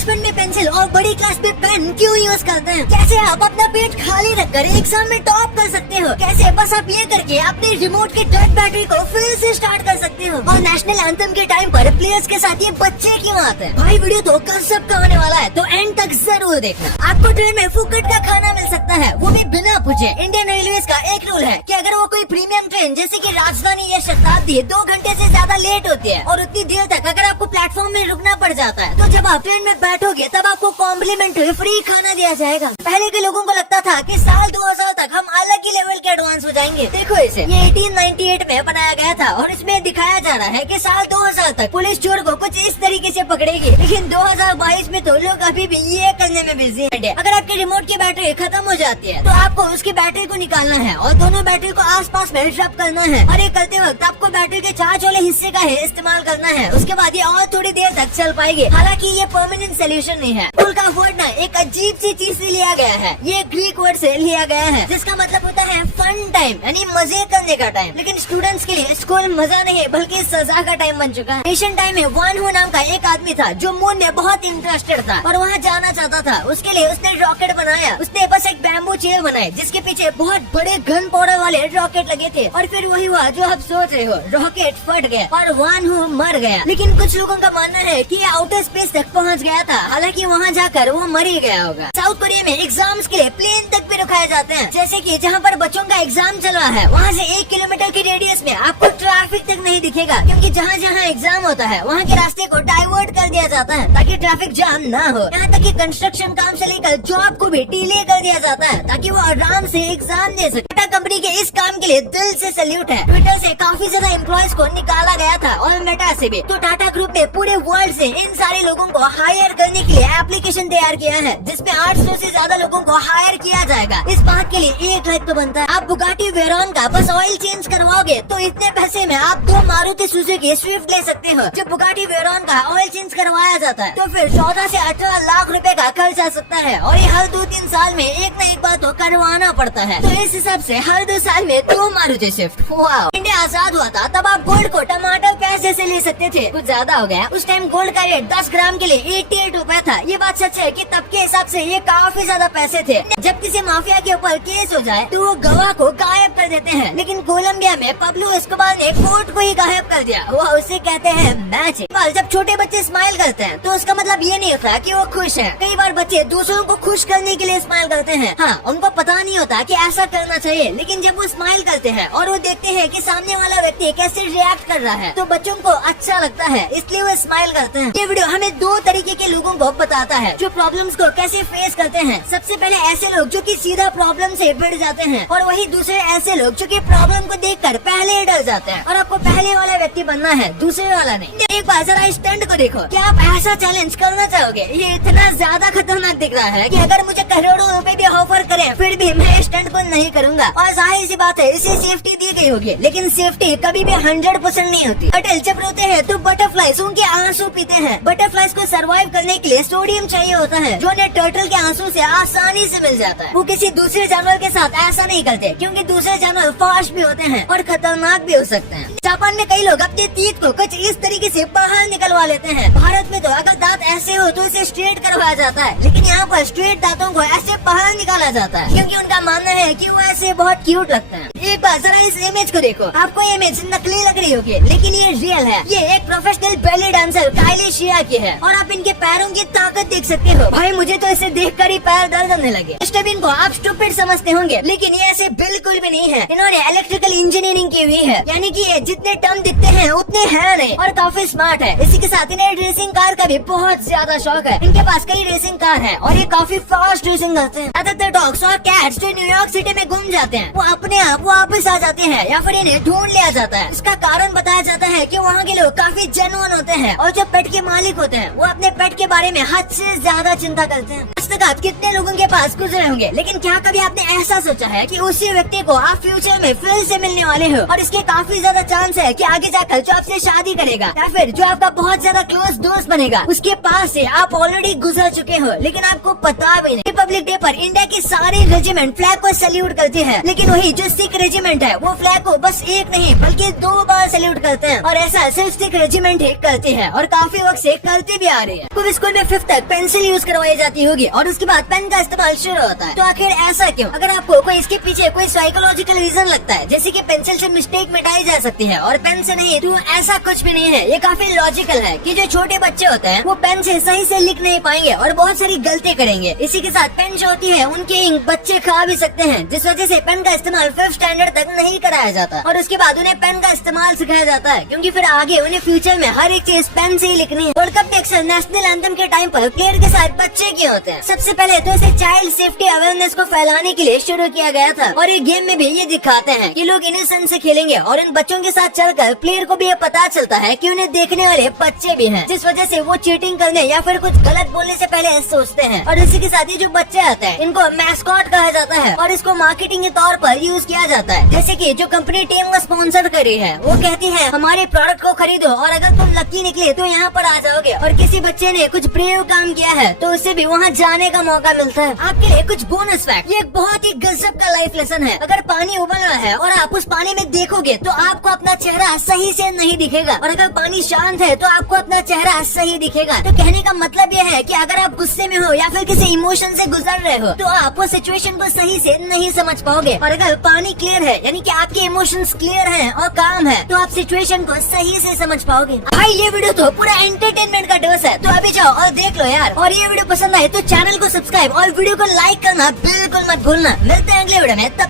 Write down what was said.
बचपन में पेंसिल और बड़ी क्लास में पेन क्यों यूज करते हैं? कैसे आप अपना पेट खाली रखकर एग्जाम में टॉप कर सकते हो? कैसे बस आप ये करके अपने रिमोट के डेड बैटरी को फिर से स्टार्ट कर सकते हो? और नेशनल एंथम के टाइम पर प्लेयर्स के साथ ये बच्चे क्यों आते हैं? भाई वीडियो तो कंसेप्ट का होने वाला है, तो एंड तक जरूर देखना। आपको ट्रेन में फुकट का खाना मिल सकता है, वो भी बिना पूछे। इंडियन रेलवे का एक रूल है कि अगर वो कोई प्रीमियम ट्रेन जैसे कि राजधानी या शताब्दी 2 घंटे से ज्यादा लेट होती है और उतनी देर तक अगर आपको प्लेटफॉर्म में रुकना पड़ जाता है, तो जब आप ट्रेन में बैठोगे तब आपको कॉम्प्लीमेंट्री फ्री खाना दिया जाएगा। पहले के लोगों को लगता था कि साल 2000 तक हम अलग ही लेवल के एडवांस हो जाएंगे। देखो इसे, ये 1898 में बनाया गया था और इसमें दिखाया जा रहा है कि साल 2000 तक पुलिस चोर को कुछ इस तरीके से पकड़ेगी। लेकिन 2022 में तो लोग अभी भी ये करने में बिजी है। अगर आपके रिमोट की बैटरी खत्म हो जाती है तो आपको उसकी बैटरी को निकालना है और दोनों बैटरी को आसपास में रब करना है, और ये करते वक्त आपको बैटरी के चार्ज वाले हिस्से का ही इस्तेमाल करना है। उसके बाद ये और थोड़ी देर तक चल पाएगी। हालांकि ये परमानेंट सोल्यूशन नहीं है। पुल का वर्ड ना एक अजीब सी चीज से लिया गया है। ये ग्रीक वर्ड से लिया गया है जिसका मतलब होता है फन टाइम, यानी मजे करने का टाइम। लेकिन स्टूडेंट्स के लिए स्कूल मजा नहीं बल्कि सजा का टाइम बन चुका है। एशियन टाइम में वान हू नाम का एक आदमी था जो मून में बहुत इंटरेस्टेड था और वहाँ जाना चाहता था। उसके लिए उसने रॉकेट बनाया। उसने बस एक बैम्बू चेयर बनाई जिसके पीछे बहुत बड़े गन पाउडर वाले रॉकेट लगे थे, और फिर वही हुआ जो आप सोच रहे हो, रॉकेट फट गया और वान हू मर गया। लेकिन कुछ लोगों का मानना है कि आउटर स्पेस तक पहुंच गया था, हालांकि वहां जाकर वो मर ही गया होगा। साउथ कोरिया में एग्जाम्स के लिए प्लेन तक भी रुकाए जाते हैं, जैसे कि जहां पर बच्चों का एग्जाम चल रहा है वहां से 1 किलोमीटर की रेडियस में आपको ट्रैफिक तक नहीं दिखेगा, क्योंकि जहां जहां एग्जाम होता है वहां के रास्ते को डाइवर्ट कर दिया जाता है ताकि ट्रैफिक जाम ना हो। यहाँ तक कि कंस्ट्रक्शन काम से लेकर जॉब को भी डिले कर दिया जाता है ताकि वो आराम से एग्जाम दे सके। टाटा कंपनी के इस काम के लिए दिल से सैल्यूट है। ट्विटर से काफी ज्यादा एम्प्लॉयज को निकाला गया था और मेटा से भी। तो टाटा ग्रुप ने पूरे वर्ल्ड से इन सारे लोगों को हायर करने के लिए एप्लीकेशन तैयार किया है जिसमें 800 से ज्यादा लोगों को हायर किया जाएगा। इस बात के लिए 1 लाख तो बनता है। आप बुगाटी वेरॉन का बस ऑयल चेंज करवाओगे तो इतने पैसे में आप 2 मारुति सुजुकी स्विफ्ट ले सकते हो। जब बुगाटी वेरॉन का ऑयल चेंज करवाया जाता है तो फिर 14 से 18 लाख रुपए का खर्च आ सकता है, और ये हर 2-3 साल में एक न एक बार तो करवाना पड़ता है। तो इस हिसाब से हर 2 साल में 2 मारुति स्विफ्ट। वाह, इंडिया आजाद हुआ था तब आप गोल्ड को टमाटर पैसे से ले सकते थे, कुछ ज्यादा हो गया। उस टाइम गोल्ड का रेट 10 ग्राम के लिए 88 रुपए था। ये बात सच है कि तब के हिसाब से ये काफी ज्यादा पैसे थे। जब किसी माफिया के ऊपर केस हो जाए तो वो गवाह को गायब कर देते हैं, लेकिन कोलंबिया में पब्लो एस्कोबार ने कोर्ट को ही गायब कर दिया। वो उसे कहते हैं मैच। जब छोटे बच्चे स्माइल करते हैं तो उसका मतलब ये नहीं होता कि वो खुश है। कई बार बच्चे दूसरों को खुश करने के लिए स्माइल करते हैं। हाँ, उनको पता नहीं होता कि ऐसा करना चाहिए, लेकिन जब वो स्माइल करते हैं और वो देखते हैं कि सामने वाला व्यक्ति कैसे रिएक्ट कर रहा है तो बच्चों को अच्छा लगता है, इसलिए वो स्माइल करते हैं। ये वीडियो हमें 2 तरीके के लोगों को बताता है जो प्रॉब्लम्स को कैसे फेस करते हैं। सबसे पहले ऐसे लोग जो कि सीधा प्रॉब्लम से भिड़ जाते हैं, और वही दूसरे ऐसे लोग जो कि प्रॉब्लम को देखकर पहले ही डर जाते हैं। और आपको पहले वाला व्यक्ति बनना है, दूसरे वाला नहीं। एक बार जरा इस स्टंट को देखो। क्या आप ऐसा चैलेंज करना चाहोगे? ये इतना ज्यादा खतरनाक दिख रहा है कि अगर मुझे करोड़ों रुपए भी ऑफर करें फिर भी मैं स्टंट को नहीं करूंगा। और जाहिर सी बात है इसे सेफ्टी दी गई होगी, लेकिन सेफ्टी कभी भी 100% नहीं होती। अटल जब रोते हैं तो बटरफ्लाइज उनके आंसू पीते हैं। बटरफ्लाइज को सर्वाइव करने के लिए सोडियम चाहिए होता है, जो उन्हें टर्टल के आंसू से आसानी से मिल जाता है। वो किसी दूसरे जानवर के साथ ऐसा नहीं करते, क्योंकि दूसरे जानवर फास्ट भी होते हैं और खतरनाक भी हो सकते हैं। जापान में कई लोग अपने तीत को कुछ इस तरीके से बाहर निकलवा लेते हैं। भारत में तो अगर दांत ऐसे हो तो इसे स्ट्रेट करवाया जाता है, लेकिन यहाँ पर स्ट्रेट दांतों को ऐसे बाहर निकाला जाता है क्योंकि उनका मानना है कि वो ऐसे बहुत क्यूट लगते हैं। एक बार जरा इस इमेज को देखो। आपको ये इमेज नकली लग रही होगी, लेकिन ये रियल है। ये एक प्रोफेशनल बैले डांसर काइली शिया की है, और आप इनके पैरों की ताकत देख सकते हो। भाई मुझे तो इसे देखकर ही पैर दर्द करने लगे। स्टेबिन को आप स्टूपिड समझते होंगे, लेकिन ये ऐसे बिल्कुल भी नहीं है। इन्होंने इलेक्ट्रिकल इंजीनियरिंग की हुई है, यानी कि ये जितने टर्म दिखते हैं उतने है नहीं, और काफी स्मार्ट है। इसी के साथ इन्हें रेसिंग कार का भी बहुत ज्यादा शौक है। इनके पास कई रेसिंग कार है और ये काफी फास्ट रेसिंग करते हैं। ज्यादातर डॉग्स और कैट्स जो न्यूयॉर्क सिटी में घूम जाते हैं वो अपने आप वापस आ जाते हैं या फिर इन्हें ढूंढ लिया जाता है। इसका कारण बताया जाता है कि वहाँ के लोग काफी जेन्युइन होते हैं, और जो पेट के मालिक होते हैं वो अपने पेट के बारे में हद से ज्यादा चिंता करते हैं। तक आप कितने लोगों के पास गुजरे होंगे, लेकिन क्या कभी आपने ऐसा सोचा है कि उसी व्यक्ति को आप फ्यूचर में फिर से मिलने वाले हो और इसके काफी ज्यादा चांस है कि आगे जाकर जो आपसे शादी करेगा या फिर जो आपका बहुत ज्यादा क्लोज दोस्त बनेगा उसके पास से आप ऑलरेडी गुजर चुके हो, लेकिन आपको पता भी नहीं। रिपब्लिक डे पर इंडिया की सारी रेजिमेंट फ्लैग को सैल्यूट करती है, लेकिन वही जो सिख रेजिमेंट है वो फ्लैग को बस एक नहीं बल्कि 2 बार सैल्यूट करते हैं, और ऐसा सिर्फ सिख रेजिमेंट ही करती है और काफी वक्त से करती भी आ रही है। पूरे स्कूल में 5th तक पेंसिल यूज करवाई जाती होगी और उसके बाद पेन का इस्तेमाल शुरू होता है। तो आखिर ऐसा क्यों? अगर आपको कोई इसके पीछे कोई साइकोलॉजिकल रीजन लगता है, जैसे कि पेंसिल से मिस्टेक मिटाई जा सकती है और पेन से नहीं, तो ऐसा कुछ भी नहीं है। ये काफी लॉजिकल है कि जो छोटे बच्चे होते हैं वो पेन से सही से लिख नहीं पाएंगे और बहुत सारी गलती करेंगे। इसी के साथ पेन जो होती है उनके इंक बच्चे खा भी सकते हैं, जिस वजह से पेन का इस्तेमाल 5th स्टैंडर्ड तक नहीं कराया जाता और उसके बाद उन्हें पेन का इस्तेमाल सिखाया जाता है, क्योंकि फिर आगे उन्हें फ्यूचर में हर एक चीज पेन से ही लिखनी है। वर्ल्ड कप अक्सर नेशनल एंथम के टाइम पर प्लेयर के साथ बच्चे क्यों होते हैं? सबसे पहले तो इसे चाइल्ड सेफ्टी अवेयरनेस को फैलाने के लिए शुरू किया गया था और ये गेम में भी ये दिखाते हैं कि लोग इनोसेंट से खेलेंगे और इन बच्चों के साथ चलकर प्लेयर को भी ये पता चलता है कि उन्हें देखने वाले बच्चे भी हैं, जिस वजह से वो चीटिंग करने या फिर कुछ गलत बोलने से पहले सोचते हैं। और इसी के साथ ही जो बच्चे आते हैं इनको मैस्कॉट कहा जाता है और इसको मार्केटिंग के तौर पर यूज किया जाता है। जैसे कि जो कंपनी टीम को स्पॉन्सर करी है वो कहती है हमारे प्रोडक्ट को खरीदो और अगर तुम लकी निकले तो यहाँ पर आ जाओगे, और किसी बच्चे ने कुछ ब्रेव काम किया है तो उससे भी वहाँ जाने का मौका मिलता है। आपके लिए कुछ बोनस फैक्ट, ये एक बहुत ही गजब का लाइफ लेसन है। अगर पानी उबल रहा है और आप उस पानी में देखोगे तो आपको अपना चेहरा सही से नहीं दिखेगा, और अगर पानी शांत है तो आपको अपना चेहरा सही दिखेगा। तो कहने का मतलब यह है कि अगर आप गुस्से में हो या फिर किसी इमोशन से गुजर रहे हो तो आप वो सिचुएशन को सही से नहीं समझ पाओगे, और अगर पानी क्लियर है यानी कि आपके इमोशंस क्लियर हैं और काम है तो आप सिचुएशन को सही से समझ पाओगे। भाई ये वीडियो तो पूरा एंटरटेनमेंट का डोज है, तो अभी जाओ और देख लो यार। और ये वीडियो पसंद आए तो चैनल को सब्सक्राइब और वीडियो को लाइक करना बिल्कुल मत भूलना। मिलते हैं अगले वीडियो में, तब